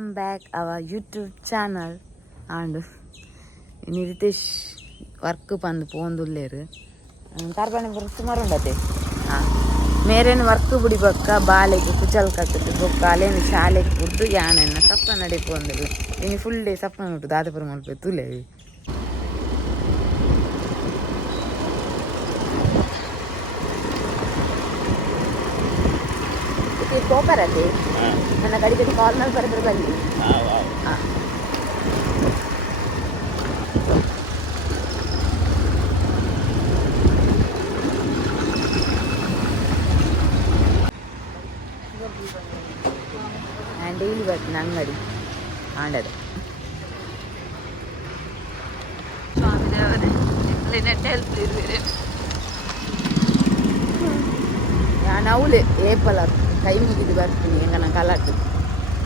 welcome back our YouTube channel and ini Ritesh work pandu pondulleru ಕಾರ್ಬಾನೆ ಸುಮಾರು ಉಂಡತೆ ಮೇರೇನು work ಬಿಡಿ ಬಕ್ಕ ಬಾಲೆಗೆ ಕುಚಲ್ ಕಟ್ಟದು ಬೊಕ್ಕ ಅಲೇನು ಶಾಲೆಗೆ ಬಿಡ್ದು ಯಾನೆನ್ನ ಸಪ್ಪ ನಡಿಪು ಅಂದಿಲ್ಲ ಇನ್ನು ಫುಲ್ ಡೇ ಸಪ್ಪ ಉಂಟು ದಾದಪುರ ಮಲ್ಪೆ ತುಲೆ ಕೋಪರತ್ತೆ ನನ್ನ ಗಡಿ ಗಡಿ ಕಾಲ್ ಮೇಲೆ ಬರೆದ್ರೆ ಬನ್ನಿ ಹಾಂ ಡೈಲಿ ಬರ್ತೀನಿ ಅಂಗಡಿ ಆಂಡದೆ ಸ್ವಾಮಿ ದೇವರೇ ನೆಟ್ಟೆ ಹೇಳ್ತಿರ್ತೀರಿ ನಾನು ಅವಳೆ ಏಪಲ ಕೈ ಮುಗಿದು ಬರ್ತೀನಿ ಹೆಂಗ ನಾನು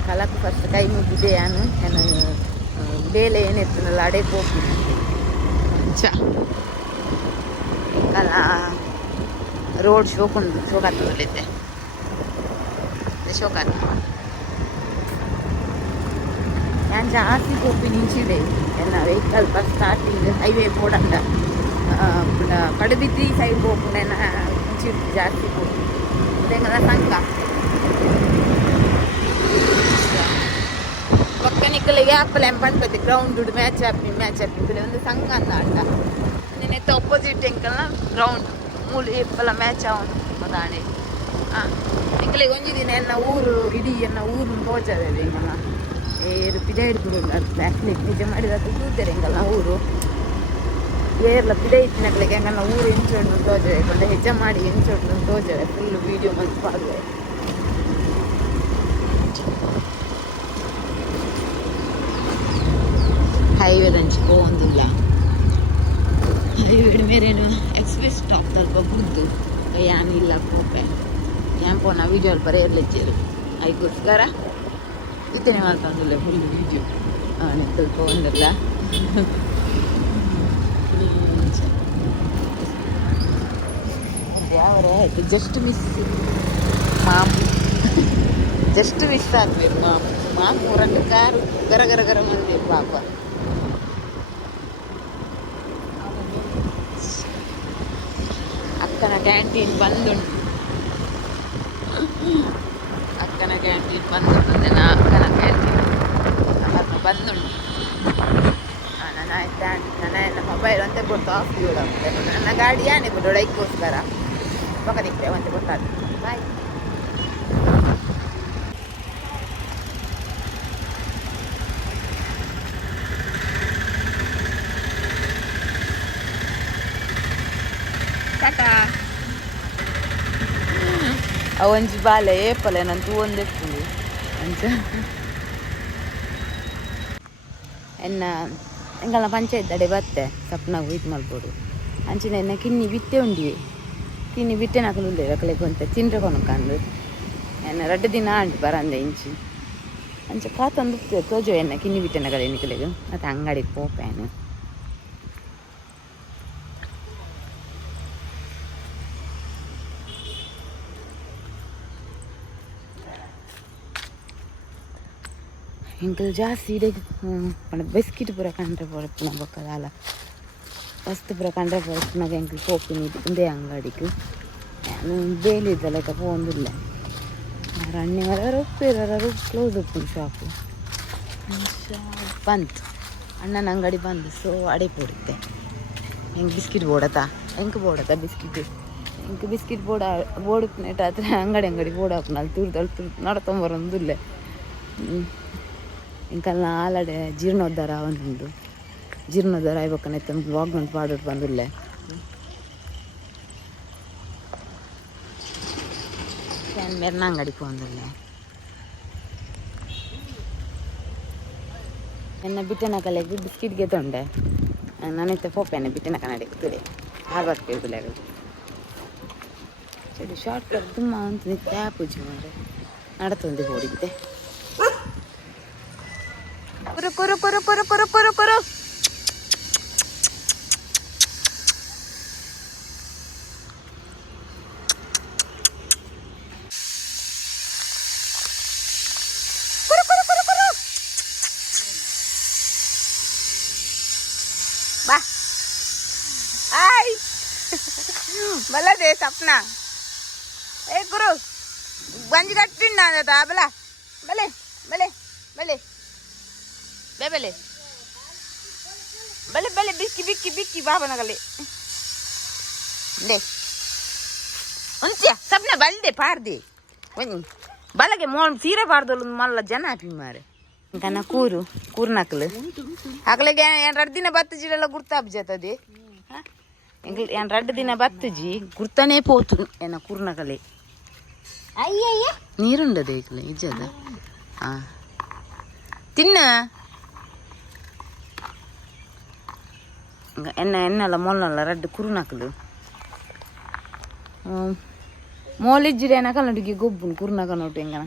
ಕಲಕ್ಕೆ ಫಸ್ಟ್ ಕೈ ಮುಗಿದೆ ನಾನು ಬೇಲೆ ಏನಿರ್ತನಲ್ಲ ಅಡೆಗೆ ಹೋಗ್ತೀನಿ ಕಲ ರೋಡ್ ಶೋಕಾಗ್ತದಲ್ಲಿದ್ದೆ ಶೋಕಾಗ್ತ ഞാൻ ജാസ്തി പോപ്പി നിഞ്ചിടെ എന്നാ വെഹിക്കൽ ഫസ്റ്റ് സ്റ്റാർട്ടിങ് ഹൈവേ പോടണ്ട ಪಡುಬಿದ್ರಿ ಸೈಡ್ ಹೋಗ್ಕೊಂಡು ನಿಂಚಿಡ್ತು ಜಾಸ್ತಿ ಹೋಗಿ ಇದೆಂಗಲ್ಲ ಸಂಕ ಪಕ್ಕನಿಕ್ಕಲಿಗೆ ಆಪಲ್ ಎಂಪಂಡ್ಪತಿ ಗ್ರೌಂಡ್ ಮ್ಯಾಚ್ ಆಪಿ ಒಂದು ಸಂಘ ಅಂತ ಆಟ ನೆತ್ತ ಅಪೋಸಿಟ್ ಎಂಕಲ್ನ ಗ್ರೌಂಡ್ ಮೂಲು ಎಪ್ಪಲ ಮ್ಯಾಚ್ ಅವನು ಅದಾಣೆ ಎಂಕಲಿಗೆ ಒಂಜಿ ದಿನ ಎನ್ನ ಊರು ಇಡೀ ಎನ್ನ ಊರು ತೋಚದೆ ಎಂಗಲ್ಲ ಏರು ಪಿದ ಹಿಡ್ಕೊಂಡು ಬ್ಯಾಕ್ಲಿಗೆ ನಿಜ ಮಾಡಿದ ಕೂತಾರೆ ಹೆಂಗಲ್ಲ ಊರು ಏರ್ಲ ಪಿದ ಇತ್ತಿನಗಳಿಗೆ ಹೆಂಗಲ್ಲ ಊರು ಎಂಚೋಡ್ನು ತೋಜವೆ ಕೊಂಡೆ ಹೆಜ್ಜೆ ಮಾಡಿ ಎಂಚೋಡ್ನು ತೋಜವೆ ಫುಲ್ ವೀಡಿಯೋ ಮಂತ್ ಪಾಡುವೆ ಹೈವೇ ದಂಚಿ ಹೋಗೊಂದಿಲ್ಲ ಹೈವೇ ಮೇರೇನು ಎಕ್ಸ್ಪ್ರೆಸ್ ಸ್ಟಾಪ್ ಸ್ವಲ್ಪ ಬುದ್ದು ಯಾನಿಲ್ಲ ಕೋಪೆ ಕ್ಯಾಂಪೋನ ವೀಡಿಯೋ ಅಲ್ಲಿ ಬರೆಯರ್ಲಿಚ್ಚೇರು ಅದಕ್ಕೋಸ್ಕರ ಇತ್ತೇನೆ ಮಾಡ್ತಂದಿಲ್ಲ ಫುಲ್ ವೀಡಿಯೋ ಸ್ವಲ್ಪ ಒಂದಲ್ಲ ಯಾವರೇ ಆಯಿತು ಜಸ್ಟ್ ಮಿಸ್ ಆಗ್ಬೇಕು ಮಾಮು రెండు ಕಾರು ಗರ ಮಂದಿ ಪಾಪ ಅಕ್ಕನ ಕ್ಯಾಂಟೀನ್ ಬಂದುಂಟು ಅಕ್ಕನ ಕ್ಯಾಂಟೀನ್ ಬಂದುಂಟು ಅಕ್ಕನ ಕ್ಯಾಂಟೀನ್ ಅವರನ್ನು ಬಂದುಂಟು ನನ್ನ ಮೊಬೈಲ್ ಅಂತ ಕೊಟ್ಟು ಆಫ್ ಮಾಡೋದು ನನ್ನ ಗಾಡಿ ಯಾನೆ ಬಿಡು ಡೈಕ್ಕೋಸ್ಕರ ಪಕ್ಕದಿಕ್ಕೆ ಒಂದು ಗೊತ್ತಾಗ್ತದೆ ಬಾಯ್ ಟಾಟಾ ಒಂಜಿ ಬಾಲೆ ಏಪಲೆ ನಾನು ತೂವೊಂದೆಪ್ಪುಂಡು ಅಂಚ ಎನ್ನ ಎಂಗಲ್ನ ಪಂಚಾಯತ್ ಅಡೆ ಬತ್ತೆ ಸಪ್ನಾಗು ಇದು ಮಲ್ಬೋದು ಅಂಚಿನ ಎನ್ನ ಕಿನ್ನಿ ಬಿತ್ತೆ ಉಂಡಿವೆ ಕಿನ್ನಿ ಬಿಟ್ಟೆ ನಾಕಲು ಉಂಡೆ ರಕಲೆ ಕೊಂತೆ ತಿಂಡ್ರೆ ಕೊನಕಂದು ಎನ್ನ 2 ದಿನ ಆಂಟು ಬರಂದೆ ಇಂಚಿ ಅಂಚ ಕಾತಂದು ತೋಜೋ ಎನ್ನ ಕಿನ್ನಿ ಬಿಟ್ಟೆ ನಗಲೆ ಎನ್ನಿಕಲೆಗು ಮತ್ತು ಅಂಗಡಿಗೆ ಪೋಪೇನು ಎಂಕಲ್ ಜಾಸ್ತಿ ಇಡೀ ಬಿಸ್ಕಿಟ್ ಪೂರ ಕಂಡ್ರೆ ಪೊರಪುನ ಬೊಕ್ಕದಾಲ ವಸ್ತು ಪೂರ ಕಂಡ್ರೆ ಪೊರಪುನಾಗ ಎಂಕಲ್ ಪೋಪಿನಿ ಇಂದೇ ಅಂಗಡಿಗೆ ನಾನು ಬೇಲಿದ್ದಲ್ಲ ಪೋಂದಿಲ್ಲ ರನ್ನಿಂಗ್ ರುಪ್ಪಿರ ಕ್ಲೋಸ್ ಉಪ್ಪುಂಡು ಶಾಪು ಬಂತು ಅಣ್ಣನ ಅಂಗಡಿ ಬಂದು ಸೊ ಅಡೆ ಪೋಡಿದ್ದೆ ಹೆಂಗೆ ಬಿಸ್ಕಿಟ್ ಬೋಡತ್ತಾ ಹೆಂಗೆ ಬೋಡತ್ತಾ ಬಿಸ್ಕಿಟ್ ಬೋಡುಪ್ನೇಟಾದ್ರೆ ಅಂಗಡಿ ಬೋಡಾಪುನ ಅಲ್ಲಿ ತುರ್ದು ನಡ್ಕೊಂಬರೊಂದಿಲ್ಲ ಇಂಕಲ್ನ ಆಲಡೆ ಜೀರ್ಣೋದ್ಧಾರ ಅವನೊಂದು ಜೀರ್ಣೋದ್ಧಾರ ಆಯ್ಬೇಕನ್ನೈತೆ ಬ್ಲಾಗ್ ಒಂದು ಪಾಡೋದು ಬಂದಿಲ್ಲ ಫ್ಯಾನ್ ಮೇರ್ನ ಅಂಗಡಿ ಪೋಂದಿಲ್ಲ ಎನ್ನ ಬಿಟ್ಟನ ಕಲೆಗೆ ಬಿಸ್ಕಿಟ್ಗೆ ತೊಂಡೆ ನಾನೈತೆ ಪೋಪೇನೆ ಬಿಟ್ಟನ ಕನ್ನಡಿಗೆ ತುಡೆ ಹಾರ್ಬಾರ್ದು ತುಲೆಗಳು ಸರಿ ಶಾರ್ಟ್ ಕಟ್ ತುಂಬ ಅಂತ ನಿತ್ಯ ಪೂಜೆ ಮಾಡಿ ನಡತೊಂದು ಹೋಡಿದ್ದೆ ಕೊರು ಬಲ್ಲದೆ ಸಪ್ನ ಏ ಗುರು ಗಂಜಿ ಕಟ್ಟಿನ ಬಲ ಬಲೆ ಬಲೆ ಬಲೆ ಬೆ ಬಲೆ ಬಲೆ ಬಲೆ ಬಿಕ್ಕಿ ಬಿಕ್ಕಿ ಬಿಕ್ಕಿ ಬಾಬನಗಲೆ ದೇ ಉಂಚಿಯ ಸಪ್ನ ಬಲ್ದೆ ಪಾರ್ದೆ ಬಲಗೆ ಮೋನ್ ಸೀರೆ ಪಾರ್ದಲು ಮಲ್ಲ ಜನ ಹಾಪಿ ಮಾರೆ ಕನ ಕೂರ್ನಕ್ಲು ಅಕ್ಲೆಗೆ 2 ದಿನ ಬತ್ತಜಿಡೆಲ್ಲ ಗುರ್ತಾಬ್ಜತದೆ ಏನ್ 2 ದಿನ ಬತ್ತಜಿ ಗುರ್ತಾನೆ ಪೋತು ಏನ ಕೂರ್ನಕಲೆ ಅಯ್ಯಯ್ಯ ನೀರುಂಡದೆ ಈಗಲೇ ಇಜ್ಜದ ಹಾ ತಿನ್ನ ಎಣ್ಣೆಲ್ಲ ಮೊಲ್ಲಲ್ಲ 2 ಕುರುನಕಲು ಮೋಲಿಜ್ಜಿಡೆ ಏನಕಲ್ಲ ನಡಿಗೆ ಗೊಬ್ಬುನು ಕುರ್ನಕ ನೋಟು ಹೆಂಗನ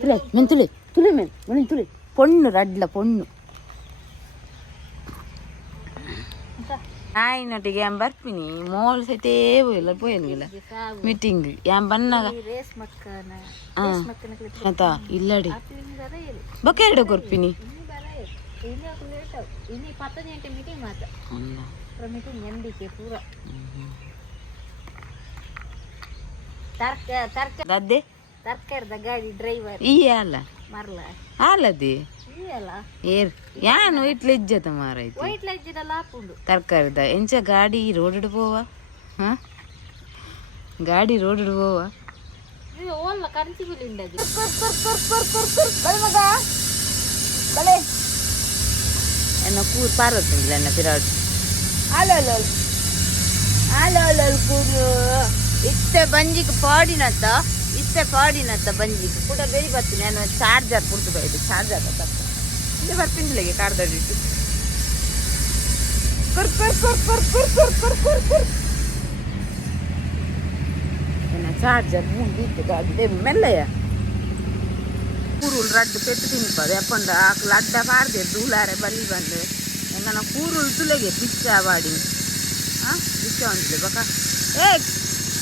ತುಲೆ ಮೆನ್ ತುಲೆ ತುಲೆ ಮೆನ್ ಮನೆ ತುಲೆ ಪೊಣ್ಣು ರಡ್ಲ ಪೊಣ್ಣು ಆಯ್ನೊಟ್ಟಿಗೆ ಯಾನ್ ಬರ್ಪಿನಿ ಮೋಲ್ ಸೈತೇ పోయిಲ್ಲ ಮೀಟಿಂಗ್ ಯಾನ್ ಬನ್ನಾಗ ಆಯ್ತಾ ಇಲ್ಲಡಿ ಬೊಕ್ಕೆರಡು ಕೊರ್ಪಿನಿ ಗದ್ದೆ ತರ್ಕಾರದ ಗಾಡಿ ಡ್ರೈವರ್ ಈ ಅಲ್ಲ ಮರ್ಲ ಅಲ್ಲದೆ ಅಲ್ಲ ಏರ್ ಯಾನು ಇಟ್ಲ ಇಜ್ಜತ ಮಾರೈತಿ ವೈಟ್ಲ ಇಜ್ಜಿದಲ್ಲ ಹಾಪುಂಡು ತರ್ಕಾರಿದ ಎಂಚ ಗಾಡಿ ರೋಡ್ ಪೋವ ಹಾ ಗಾಡಿ ರೋಡ್ ಪೋವ ಓಲ್ಲ ಕನ್ಸಿ ಬಿಲಿಂಡದಿ ಬಲೆ ಮಗ ಬಲೆ ಎನ್ನ ಕೂರ್ ಪಾರ್ವತಿಲ್ಲ ಎನ್ನ ಪಿರಾಡ್ ಅಲೋ ಕೂರು ಇತ್ತೆ ಬಂಜಿಗೆ ಪಾಡಿನತ್ತ ಇತ್ತೆ ಪಾಡಿನತ್ತ ಬಂಜಿಗೆ ಕೂಡ ಬೇರೆ ಬರ್ತೀನಿ ನಾನು ಚಾರ್ಜರ್ ಪುಡ್ತು ಬೈದು ಚಾರ್ಜರ್ ತಪ್ಪ ಇಲ್ಲಿ ಬರ್ತಿಂದಿಲ್ಲಿಗೆ ಕಾರ್ದಡಿಟ್ಟು ಚಾರ್ಜರ್ ಮುಂದಿತ್ತು ಗಾಡಿ ಮೆಲ್ಲಯ್ಯ ಕೂರುಲ್ ರಡ್ಡು ಪೆಟ್ಟು ತಿನ್ಪದು ಎಪ್ಪಂದ ಲಡ್ಡ ಪಾಡ್ದೆ ದೂಲಾರೆ ಬಲ್ಲಿ ಬಂದು ನನ್ನ ಕೂರುಲ್ ತುಲೆಗೆ ಪಿಚ್ಚ ಬಾಡಿ ಹಾಂ ಬಿಚ್ಚ ಉಂಟಿದೆ ಬಕ ಏ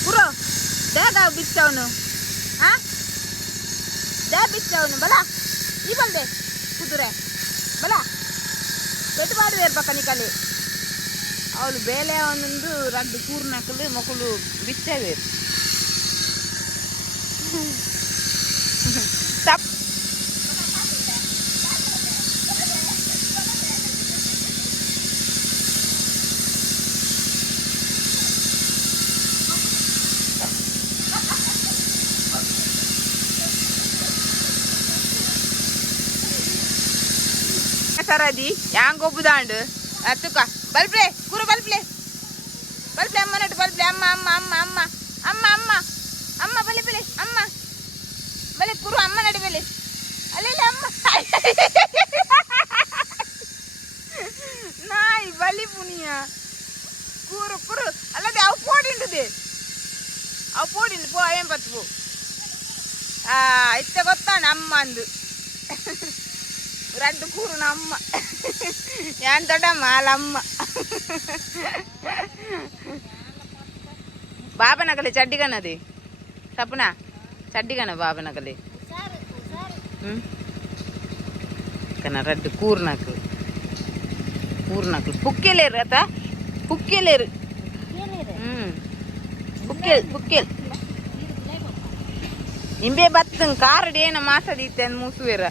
ಕುರೋ ಬೇಗ ಬಿಚ್ಚವನು ಹಾಂ ದೇ ಬಿಚ್ಚವನು ಬಲ ಈ ಬಂದೆ ಕುದುರೆ ಬಲ ಪೆಟ್ಟು ಬಾಡುವೆ ಬಕ ನಿಕಲಿ ಅವಳು ಬೇಲೆ ಒಂದೊಂದು ರಡ್ಡು ಕೂರ್ನಕಲು ಮಕ್ಕಳು ಬಿಚ್ಚವೇ ತಪ್ಪು ಸರದಿ ಯಾಂಗೊಬ್ಬುದಾಂಡು ಅತ್ತುಕ ಬಲ್ಪ್ಲೆ ಕುರು ಬಲ್ಪ್ಲೆ ಬಲ್ಪ್ಲೆ ಅಮ್ಮ ನಟ್ಟು ಬಲ್ಪ್ಲೆ ಅಮ್ಮ ಅಮ್ಮ ಅಮ್ಮ ಅಮ್ಮ ಅಮ್ಮ ಅಮ್ಮ ಅಮ್ಮ ಬಲಿ ಬೆಲೆ ಅಮ್ಮ ಬಲೆ ಕುರು ಅಮ್ಮ ನಡು ಬೆಲೆ ಅಲ್ಲೆಲ್ಲ ಅಮ್ಮ ನಾಯಿ ಬಲಿ ಪುನಿಯ ಕೂರು ಕುರು ಅಲ್ಲದೆ ಅವು ಪೋಡಿಂಡುದೆ ಅವು ಪೋಡಿಂಡು ಪೋ ಏನ್ ಬತ್ತು ಪೋ ಇತ್ತ ಗೊತ್ತಾಣ ಅಮ್ಮ ಅಂದು ರಡ್ಡು ಕೂರುನ ಅಮ್ಮ ಯಾನ್ ದೊಡ್ಡಮ್ಮ ಅಲ್ಲಮ್ಮ ಬಾಬನಗಲೆ ಚಡ್ಡಿಗನದೆ ಸಪನ ಚಡ್ಡಿಗನ ಬಾಬನಗಲೆ ಕನ ರಡ್ಡು ಕೂರ್ನಕ್ಲು ಪುಕ್ಕೆಲೇರು ಅತ ಪುಕ್ಕೆಲೇರು ಪುಕ್ಕೆಲ್ ಇಂಬೆ ಬತ್ತಂಗ್ ಕಾರಡೇನ ಮಾಸದೀತೆ ಅಂದ್ ಮೂಸುವೇರ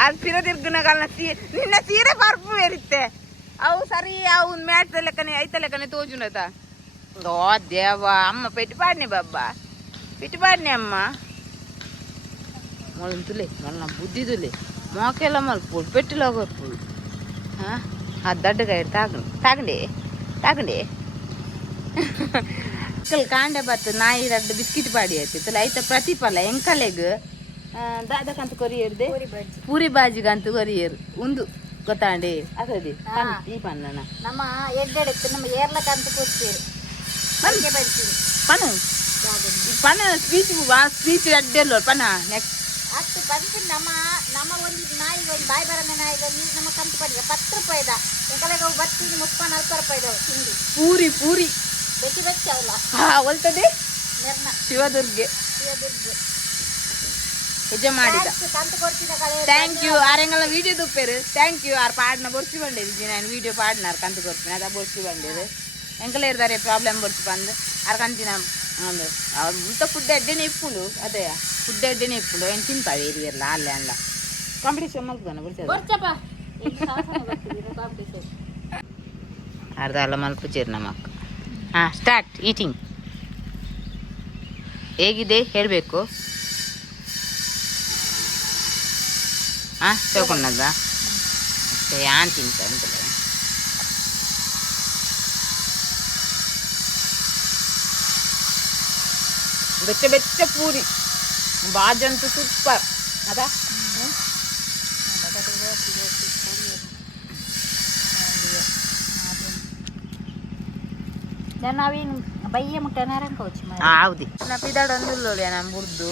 ಅದು ಪಿರದಿರ್ಗನ ಕಾಲನ ನಿನ್ನ ಸೀರೆ ಬರ್ಪು ಏರಿತ್ತೆ ಅವು ಸರಿ ಅವು ಮ್ಯಾಚ್ ಲೆಕ್ಕನೆ ಐತ ಲೆಕ್ಕನೆ ತೋಜುನತ ಓ ದೇವ ಅಮ್ಮ ಪೆಟ್ಟು ಪಾಡ್ನೆ ಬಾಬ್ಬಾ ಪೆಟ್ಟು ಪಾಡ್ನೆ ಅಮ್ಮ ಮೊಳನ್ ತುಲೆ ಮೊಳ ಬುದ್ಧಿ ತುಲೆ ಮೋಕೆಲ್ಲ ಮಲ್ಪೋಳು ಪೆಟ್ಟಿಲ್ಲ ಹೋಗೋರ್ಪೋಳು ಹಾಂ ಅದು ದಡ್ಡಗಾಯ ತಾಗಂಡೆ ಅಕ್ಕಲ್ ಕಾಂಡೆ ಬತ್ತು ನಾಯಿ ರಡ್ಡು ಬಿಸ್ಕಿಟ್ ಪಾಡಿ ಆಯ್ತಿತ್ತಲ್ಲ ಐತ ಪ್ರತಿಫಲ ಎಂಕಲೆಗ್ ದಾದಕ್ಕಂತ ಕೊರಿಯರ್ದೆ ಪೂರಿ ಬಾಜಿಗಂತ ಕೊರಿಯರ್ ಒಂದು ಗೊತ್ತಾಂಡೆ ಅದೇ ಈ ಪನ್ನನ ನಮ್ಮ ಎಡ್ಡೆಡೆತ್ತು ನಮ್ಮ ಏರ್ಲಕ್ಕಂತ ಕೊಡ್ತೀರಿ ಪನ ಈ ಪನ ಸ್ಪೀಚ್ ಅಡ್ಡೆಲ್ಲ ಪನ ನೆಕ್ಸ್ಟ್ ಅಷ್ಟು ಬಂದು ನಮ್ಮ ಒಂದು ನಾಯಿ ಒಂದು ಬಾಯಿ ಬರನ ನಾಯಿಗೆ ನಮ್ಮ ಕಂತು ಪಡಿಗೆ 10 ರೂಪಾಯಿದ ಎಂಕಲೆಗೆ ಅವು ಬರ್ತೀನಿ 30-40 ರೂಪಾಯಿದವು ತಿಂಡಿ ಪೂರಿ ಬೆಚ್ಚಿ ಅವಲ್ಲ ಹೊಲ್ತದೆ ಶಿವದುರ್ಗೆ ಹೆಜ್ಜೆ ಮಾಡಿದ ಥ್ಯಾಂಕ್ ಯು ಆರೆಂಗಲ ವೀಡಿಯೋ ತುಪ್ಪೇರು ಥ್ಯಾಂಕ್ ಯು ಆರ್ ಪಾಡ್ನ ಬೊರ್ಸಿ ಬಂಡೇರು ನಾನು ವೀಡಿಯೋ ಪಾಡ್ನಾರು ಕಂತು ಕೊಡ್ತೀನಿ ಅದ ಬೊರ್ಸಿ ಬಂಡೇರು ಎಂಕಲ ಇರ್ತಾರೆ ಪ್ರಾಬ್ಲಮ್ ಬರ್ತು ಬಂದು ಅರ್ಕಂತಿನ ಒಂದು ಮುತ್ತ ಫುಡ್ ಅಡ್ಡೆನೇ ಇಪ್ಪುಂಡು ಅದೇ ಫುಡ್ ಅಡ್ಡೆನೇ ಇಪ್ಪುಂಡು ಏನು ತಿಂತಾವೆ ಏರಿಯಲ್ಲ ಅಲ್ಲೇ ಅಲ್ಲ ಕಾಂಪಿಟೇಷನ್ ಮಲ್ಪನ ಬರ್ಚಪ್ಪ ಕಾಂಪಿಟೇಷನ್ ಅರ್ಧ ಅಲ್ಲ ಮಲ್ಪುಚೇರಿ ನಮ್ಮ ಅಕ್ಕ ಹಾಂ ಸ್ಟಾರ್ಟ್ ಈಟಿಂಗ್ ಹೇಗಿದೆ ಹೇಳಬೇಕು ಹಾಂ ತಗೊಂಡದ ಅಷ್ಟೇ ಯಾನ್ ತಿಂತ ಅಂತಲ್ಲ ಬೆಚ್ಚ ಬೆಚ್ಚ ಪೂರಿ ಬಾಜಂತೂ ಸೂಪರ್ ಅದಾ ನಾವೇನು ಬಯ್ಯ ಮುಟ್ಟ ನರಂಕ వచ్చి ಹೌದು ನಾ ಪಿದಾಡೊಂದುಲ್ಲೋಳಿ ನಾನು ಬುಡ್ದು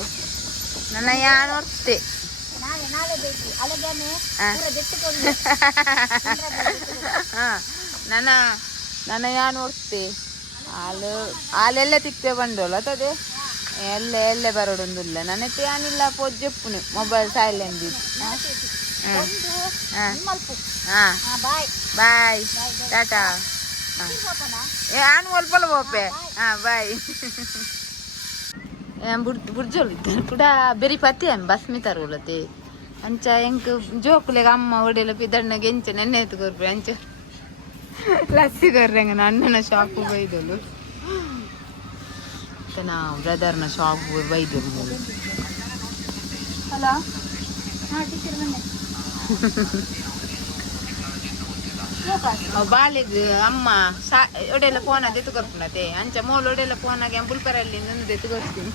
ನನ್ನ ಯಾನ್ ಹೊರ್ತೆ ನಾಳೆ ಬೇಕು ಅಲ್ಲದೇನೆ ಪೂರ ಬೆಟ್ಟಕೊಂಡು ನನ್ನ ನನ್ನ ಯಾನ್ ಹೊರ್ತೆ ಹಾಲೆಲ್ಲ ತಿಕ್ತೆ ಬಂಡೋಲ್ಲ ಅದೇ ಎಲ್ಲೆ ಬರೋಡೊಂದಿಲ್ಲ ನನ್ನ ಯಾನಿಲ್ಲ ಪೊಜ್ಜೆಪ್ಪುನು ಮೊಬೈಲ್ ಸೈಲೆಂಟ್ ಬಾಯ್ ಟಾಟಾ ನಾನು ಒಲ್ಪಲ್ಲ ಹೋಪೆ ಬಾಯ್ ಬುಡ್ಜೋಳು ಇದ್ದಾರೆ ಕೂಡ ಬೆರಿ ಪತಿ ಬಸ್ ಮಿತಾರೋಲತೆ ಅಂಚ ಎಂಕ್ ಜೋಕುಲೆಗ ಅಮ್ಮ ಒಡೆಯಲ್ಲ ಪಿದಣ್ಣ ಗೆಂಚ ನೆನ್ನೆ ಎತ್ಕೊರ್ಬಿ ಅಂಚ ಲಸ್ಸಿ ಕೊರ್ರೆಂಗ ಅಣ್ಣನ ಶಾಕು ಬೈದಲು ನಾ ಬ್ರದರ್ನ ಶಾಕ್ ಬೈದಲು ಹಲೋ ಹಾಂ ಟೀಚರ್ ಬಂದೆ ಬಾಳಿದು ಅಮ್ಮ ಒಡೆಲ್ಲ ಫೋನಾಗ ಎತ್ತುಕೊರ್ಪುನತೆ ಅಂಚ ಮೋಲ್ ಒಡೆಲ್ಲ ಫೋನಾಗ ಬುಲ್ಪರಲ್ಲಿ ನಂದು ಎತ್ತುಕೊರ್ತೀನಿ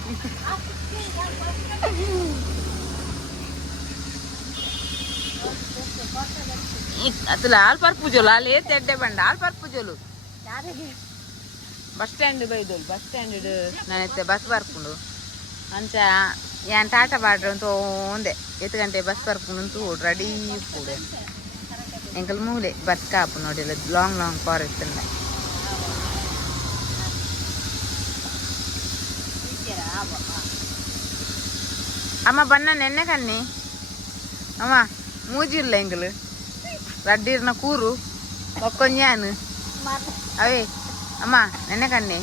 ಅತಲ ಆಲ್ ಪರ್ಪುಜೋಲು ಅಲ್ಲಿ ತೆಡ್ಡೆ ಬಂಡ ಆಲ್ ಪರ್ಪುಜೋಲು ಬಸ್ ಸ್ಟ್ಯಾಂಡ್ ಬೈದೋಳು ಬಸ್ ಸ್ಟ್ಯಾಂಡ್ ನಾನೈತೆ ಬಸ್ ಬರ್ಪುಂಡು ಅಂಚ ಏನ್ ಟಾಟಾ ಬಾಡ್ರ ಅಂತ ಒಂದೇ 8 ಗಂಟೆ ಬಸ್ ಬರ್ಪುಂಡು ರೆಡಿ ಪೂಡೆ ಎಂಕಲ್ ಮೂಲೆ ಬಸ್ ಕಾಪು ನೋಡಿಲ್ಲ ಲಾಂಗ್ ಲಾಂಗ್ ಫಾರೆಸ್ಟ್ ಅಂದ ಅಮ್ಮ ಬನ್ನ ನೆನ್ನೆ ಕಣ್ಣಿ ಅಮ್ಮ ಮೂಜಿರ್ಲ ಎಂಕಲ್ ರಡ್ಡಿರ್ನ ಕೂರು ಒಕ್ಕೊಂಜಾನು ಅವೇ ಅಮ್ಮ ನೆನ್ನೆ ಕಣ್ಣಿ